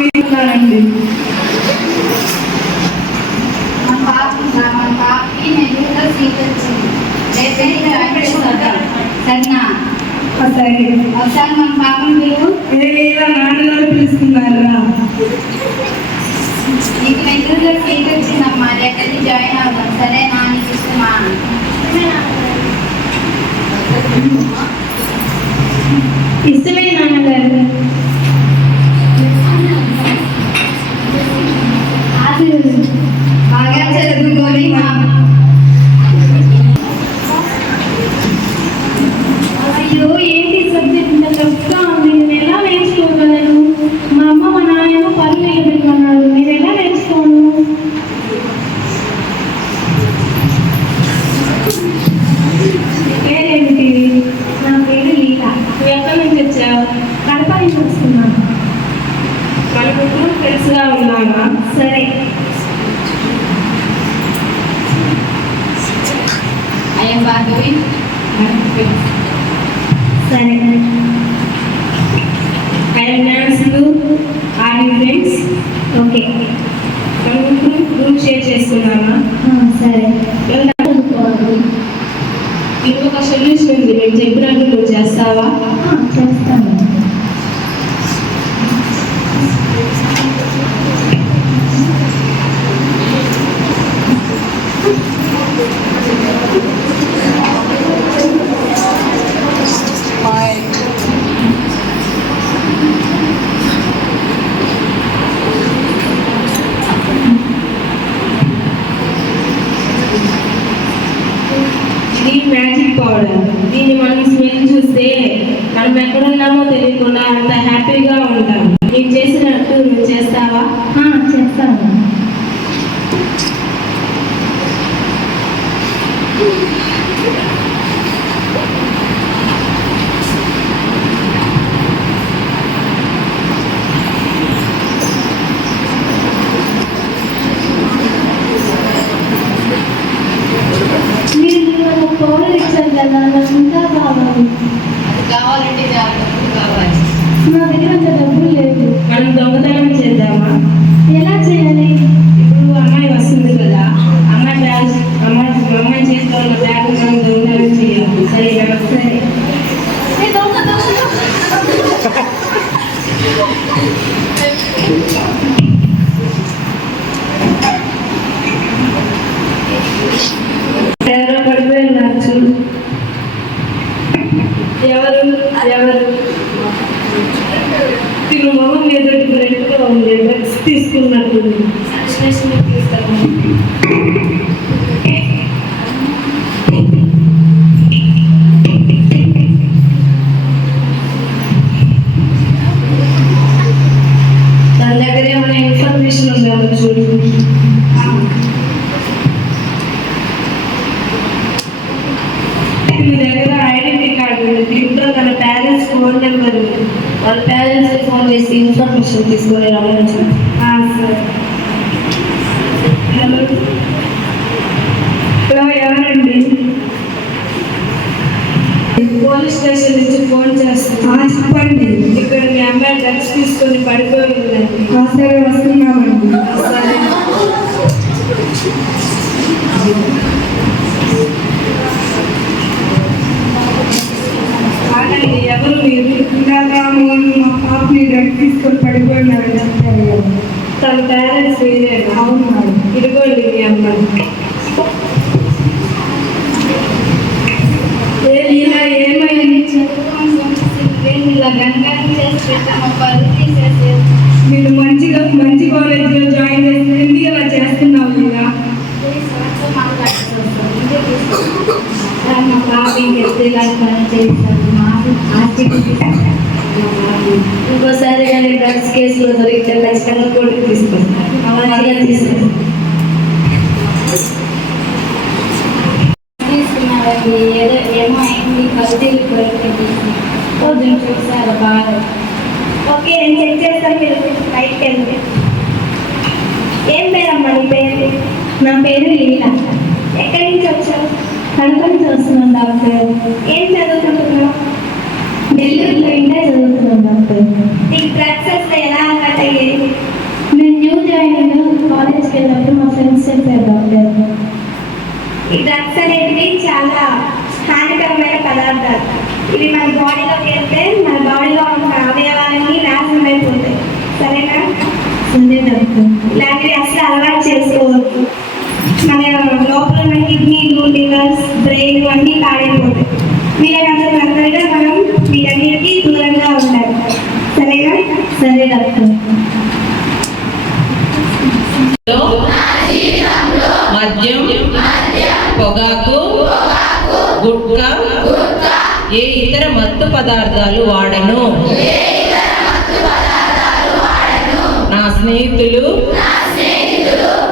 మీరున్నారండి. మన పాపకి నేను స్వీకరించింది. సరేనా? సరే. ఒకసారి మన పాపను మీరు నాన్నగారు పిలుస్తున్నారా? నీకు నెల్లూరులో సీట్ వచ్చిందమ్మా, ఎక్కడికి జాయిన్ అవుతాం. సరేనా? నీకు ఇష్టమా? ఇష్టమే నాన్నగారు. బాగా చదువుకొని అయ్యో ఏంటి సబ్జెక్ట్ ఇంత టఫ్గా ఉంది, నేను ఎలా నేర్చుకోగలను? మా అమ్మ మా నాయన పర్లేదు పెట్టమన్నారు, నేను ఎలా నేర్చుకోను? పేరేమిటి? నా పేరు లీల. నువ్వు ఎక్కడి నుంచి వచ్చావు? కడప నుంచి వస్తున్నాను. మన ముగ్గురు ఫ్రెండ్స్గా ఉన్నామా? సరే. ఐఎమ్ భార్గవి. సరే. I'm Nancy. Are you friends? Okay. మన ముగ్గురు గ్రూప్ షేర్ చేసుకున్నామా? సరే. ఇది ఒక సొల్యూషన్ ఉంది, నేను చెప్పినట్టు నువ్వు చేస్తావా? చేస్తాను. ఇది మ్యాజిక్ పౌడర్. దీన్ని మనం స్మెల్ చూస్తే మనం ఎక్కడున్నామో తెలియకుండా అంత హ్యాపీగా ఉంటాం. నీకు చేసినట్టు నువ్వు చేస్తావా? చేస్తాను. మీరు పౌడర్ ఇచ్చారు కదా, నాకు ఇంకా కావాలి. అది కావాలంటే కావాలి. నా దగ్గర అంత డబ్బులు లేదు. మనం దొంగతనం చేద్దామా? ఎలా చేయాలి? ఇప్పుడు అమ్మాయి వస్తుంది కదా, అమ్మాయి చేతిలో ఉన్న బ్యాగ్ మనం దొంగతనం చేయాలి. సరేనా? సరే. ఎవరో పడిపోయినారు చూడు. ఎవరు ఎవరు? తిను మొహం ఎదుర్కొన్నట్టుగా ఉంది, డ్రగ్స్ తీసుకున్నట్టు. తన దగ్గర ఏమైనా ఇన్ఫర్మేషన్ ఉందేమో చూడు. మీ దగ్గర ఐడెంటిటీ కార్డు ఉంది, దీంట్లో తన పేరెంట్స్ ఫోన్ నెంబర్ ఉంది. వాళ్ళ పేరెంట్స్ ఫోన్ చేసి ఇన్ఫర్మేషన్ తీసుకొని రమ్మని. సరే. హలో, ఎవరండి? పోలీస్ స్టేషన్ నుంచి ఫోన్ చేస్తాను. చెప్పండి. ఇక్కడ మీ అమ్మాయి డ్రగ్స్ తీసుకొని పడిపోయిందండి. సరే, వస్తున్నామండి. సరే. ఎవరు మీరు? మా పాపని డ్రగ్స్ తీసుకొని పడిపోయినారని చెప్తారు కదా. తన పేరెంట్స్ వేరే. అవును. ఇదిగోండి మీ అమ్మాయి. ఇలా ఏమైంది? ఇలా గంగారం చేసి పెట్టాము, పరువు తీసేసేది. మీరు మంచి కాలేజీలో జాయిన్ చేసి ఎందుకు ఇలా చేస్తున్నావు? ఇలా మా పాప ఇంకెత్తే కానీ పని చేస్తాను. ఇంకోసారి కానీ డ్రగ్స్ కేసులో దొరికితే ఖచ్చితంగా కోర్టుకు తీసుకొస్తాను. తీసుకున్నారండి. ఏమో అయింది, కల్తీలు దొరికింది. పొద్దున్న చూసారు బాగా. ఓకే, నేను చెక్ చేస్తాను. మీరు బయటకు వెళ్ళండి. ఏం పేరమ్మా నీ పేరు? నా పేరు లీల. ఎక్కడి నుంచి వచ్చావు? కడప నుంచి వస్తున్నాను డాక్టర్. ఏం చదువుకుంటున్నావు? నెల్లూరులో ఇంటర్ చదువుతున్నాను డాక్టర్. నీకు డ్రగ్స్ వస్తే ఎలా అలవాటు అయ్యేది? సరే డాక్టర్. ఇలాంటివి అసలు అలవాటు చేసుకోవద్దు. మన లోపల ఉన్న కిడ్నీలు, లివర్స్, బ్రెయిన్ అన్నీ పాడైపోతాయి. వీళ్ళకందరిగా మనం వీటన్నిటికీ దూరంగా ఉండాలి. సరేగా? సరే డాక్టర్. మద్యం, పొగాకు, గుట్కా, ఏ ఇతర మత్తు పదార్థాలు వాడను. నా స్నేహితులు,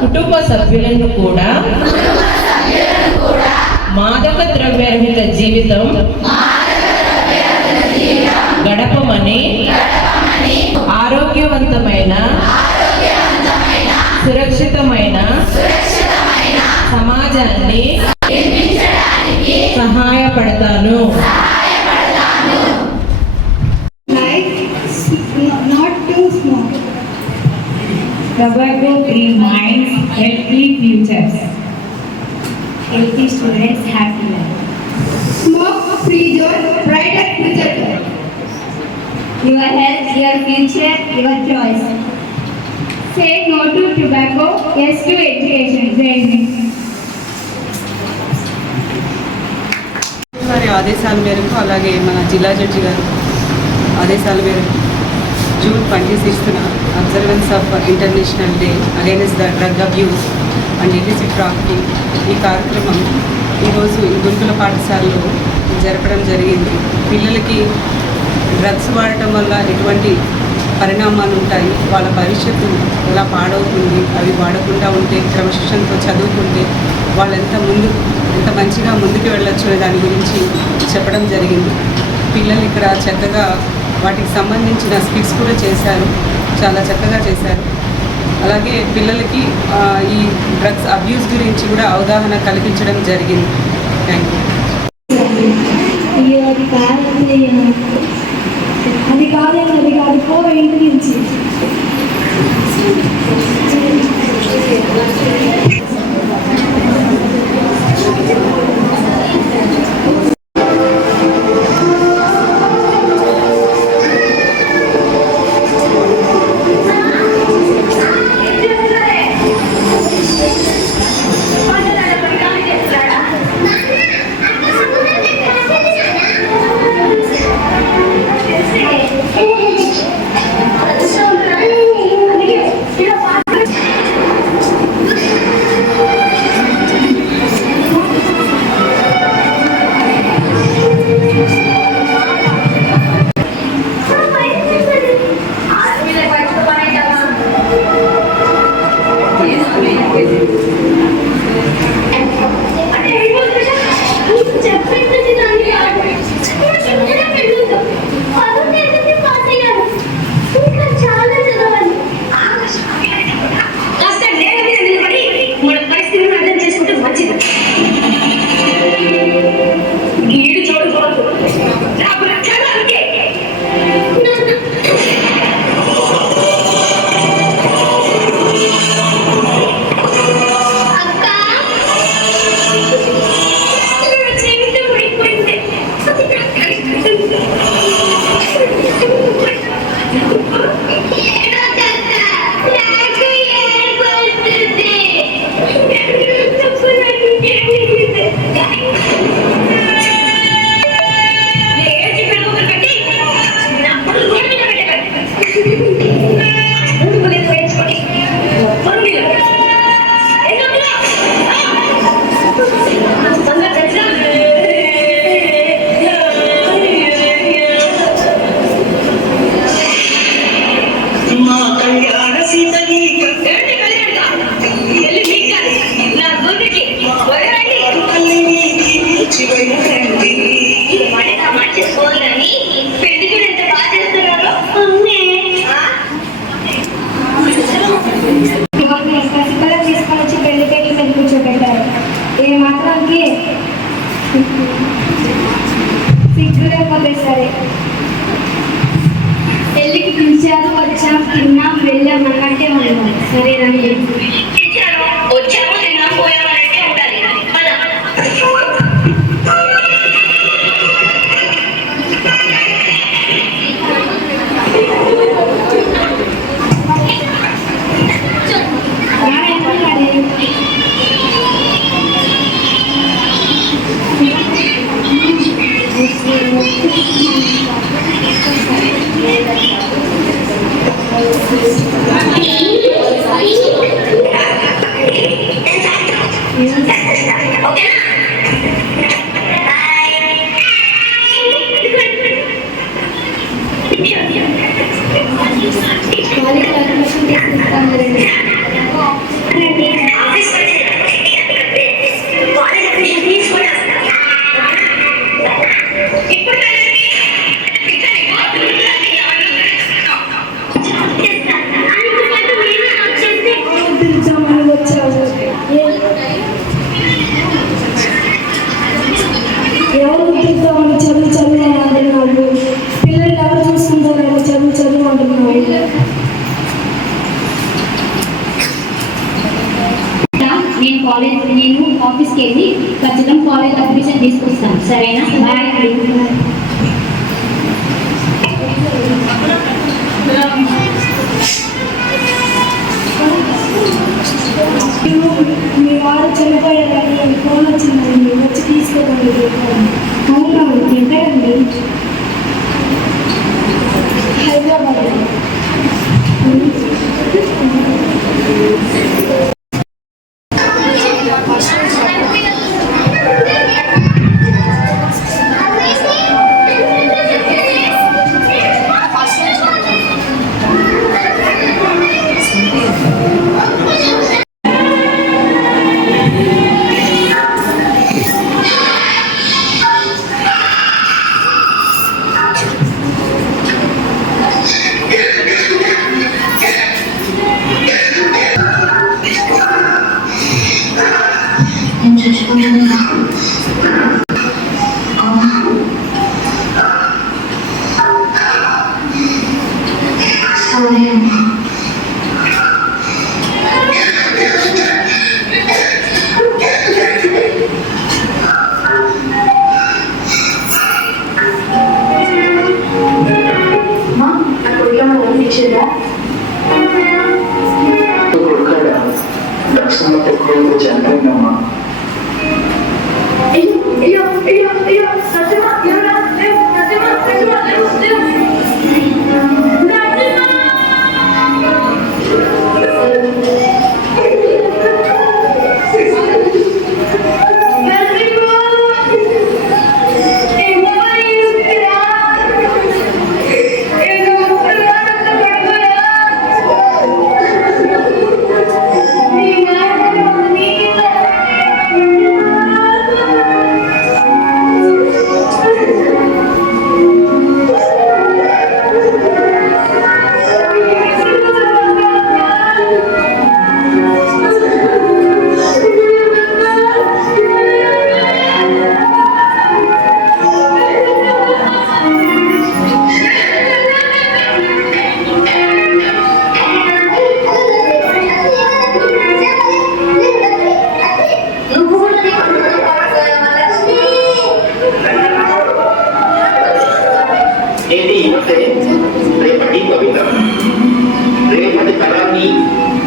కుటుంబ సభ్యులను కూడా మాదక ద్రవ్యరహిత జీవితం గడపమని ఆరోగ్యవంతమైన సురక్షితమైన సమాజాన్ని సహాయపడతాను. Not to smoke. Tobacco-free minds, healthy futures. Healthy students, happy life. Smoke-free zone, brighter future. Your health, your future, your choice. Say no to tobacco, yes to education. Jai Hind. వారి ఆదేశాల మేరకు అలాగే మన జిల్లా జడ్జి గారు ఆదేశాల మేరకు June 26న observance of international day against the drug abuse and illicit trafficking ఈ కార్యక్రమం ఈరోజు ఈ గురుకుల పాఠశాలలో జరపడం జరిగింది. పిల్లలకి డ్రగ్స్ వాడటం వల్ల ఎటువంటి పరిణామాలు ఉంటాయి, వాళ్ళ భవిష్యత్తు ఎలా పాడవుతుంది, అవి వాడకుండా ఉంటే క్రమశిక్షణతో చదువుకుంటే వాళ్ళు ఎంత మంచిగా ముందుకు వెళ్ళొచ్చు అనే దాని గురించి చెప్పడం జరిగింది. పిల్లలు ఇక్కడ చక్కగా వాటికి సంబంధించిన స్కిట్స్ కూడా చేశారు, చాలా చక్కగా చేశారు. అలాగే పిల్లలకి ఈ డ్రగ్స్ అబ్యూస్ గురించి కూడా అవగాహన కల్పించడం జరిగింది. Thank you. అది కాదు పో ఇంటి నుంచి. ఎవరు గుర్తిద్దామని చదువు చదువు అంటున్నారు. పిల్లలు ఎవరు చూసుకుంటారని చదువు చదువు అంటున్నారు. నేను ఆఫీస్కి వెళ్ళి ఖచ్చితంగా కాలేజ్ అడ్మిషన్ తీసుకొస్తాను. సరేనా? బాయ్. మీ వారు చనిపోయారని ఫోన్ వచ్చిందండి, వచ్చి తీసుకోండి. అవునా? ఎక్కడండి? హైదరాబాద్.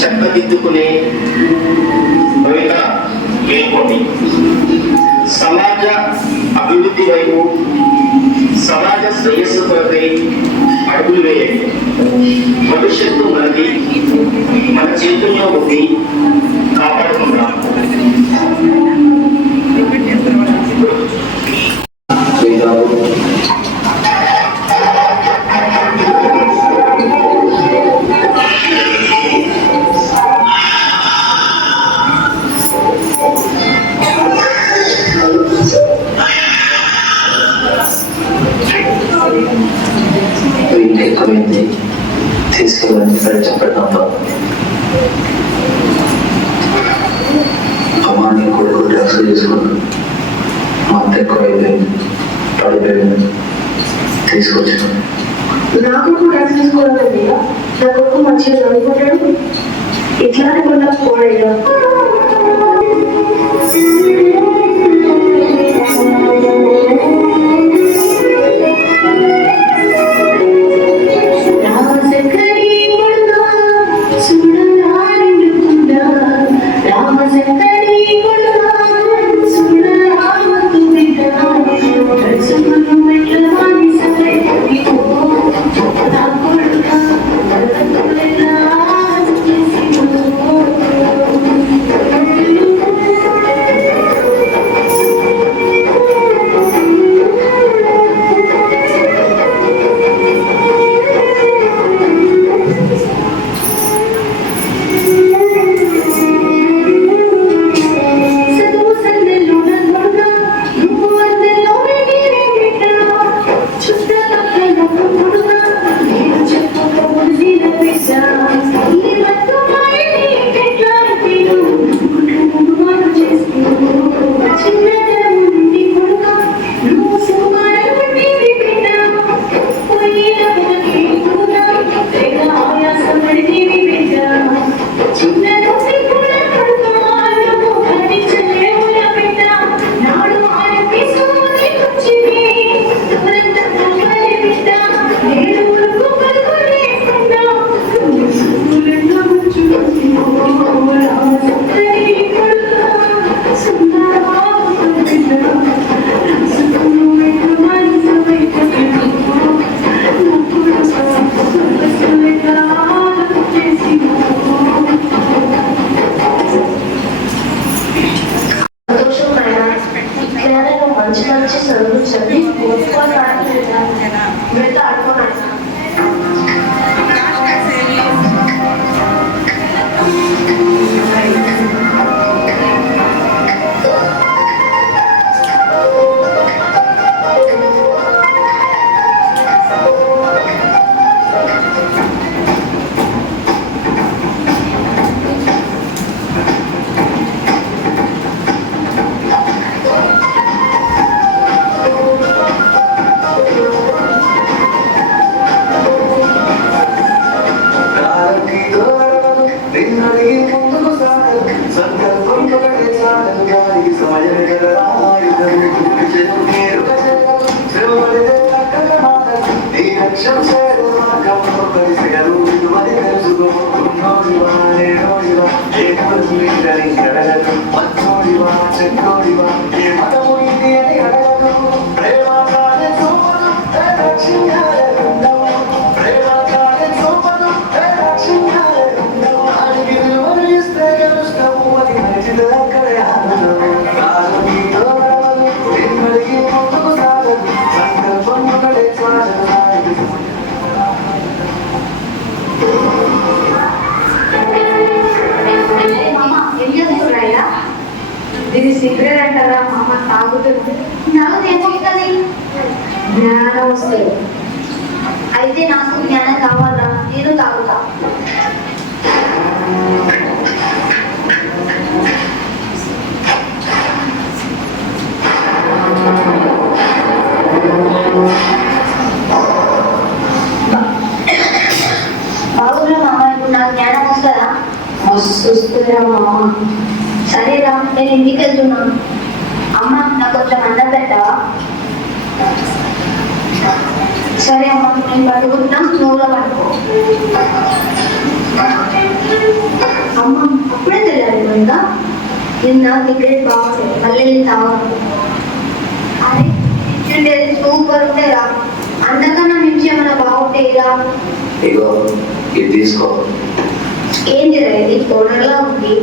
చక్కదిద్దుకునే భవిత మేల్కొని సమాజ అభివృద్ధి వైపు సమాజ శ్రేయస్సు కొరకై అడుగులు వేయండి. భవిష్యత్తు మనది, మన చేతుల్లో ఉంది, కాపాడుకుందాం. ఎక్కువైంది, తీసుకెళ్ళడానికి ప్రయత్నం పెడతాం. అమ్మాని కొడుకు డ్రెస్ చేసుకున్నాను, మా అంత ఎక్కువైపోయింది, పడిపోయింది, తీసుకొచ్చాను. నాకు కూడా తీసుకోవాలండి. నా కొడుకు మంచిగా చదువుకుంటాడు, ఇట్లానే కొనకపోవడం. Thank you. ఇది సిగరెట్ అంటారా మామ తాగుతుంది. నాకు ఏమవుతుంది? జ్ఞానం వస్తుంది. అయితే నాకు జ్ఞానం కావాలా? నేను తాగుతా. బాగున్నా మామ, ఇప్పుడు నాకు జ్ఞానం వస్తుందా? మస్తు వస్తుందిరా మామ. సరేరా, నేను ఇంటికి వెళ్తున్నా. అమ్మ, నాకు కొంచెం అన్నం పెట్టవా? సరే అమ్మ, నేను పడుకుంటున్నా, నువ్వు కూడా పడుకో. అమ్మ, అప్పుడే తెలియాలి ఇంకా నిన్న సిగరెట్ బాగుంది, మళ్ళీ తాగను. అరే ఇచ్చిండేది సూపర్ ఉంటేరా, అంతకన్నా మించి ఏమైనా బాగుంటే ఇలా. ఇగో ఇది తీసుకో. ఏంటి రా ఇది? పౌడర్లా ఉంది.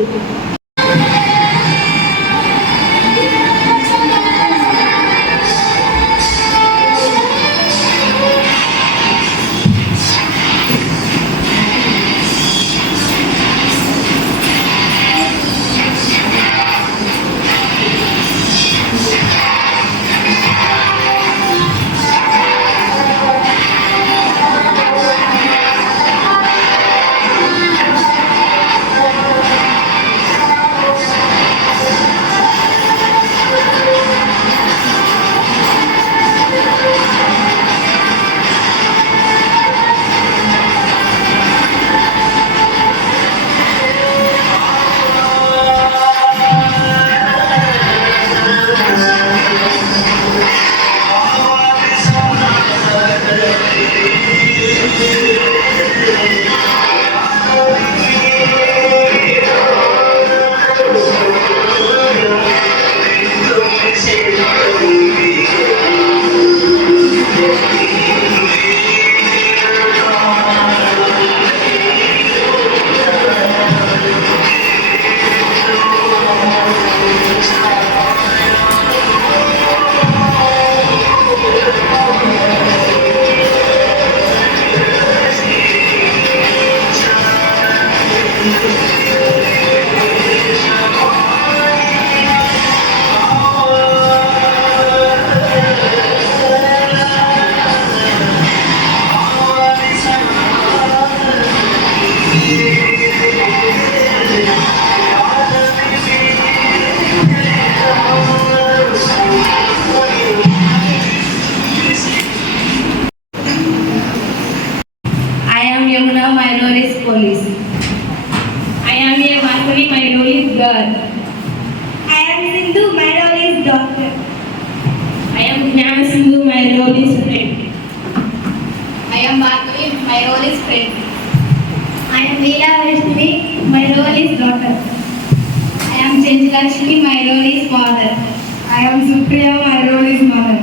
My role is police. I am a Vasuni, my role is girl. I am Sindhu, my role is doctor. I am Jnana Sindhu, my role is friend. I am Bhargavi, my role is friend. I am Veela Vaishnavi, my role is daughter. I am Chenjilakshmi, my role is father. I am Supriya, my role is mother.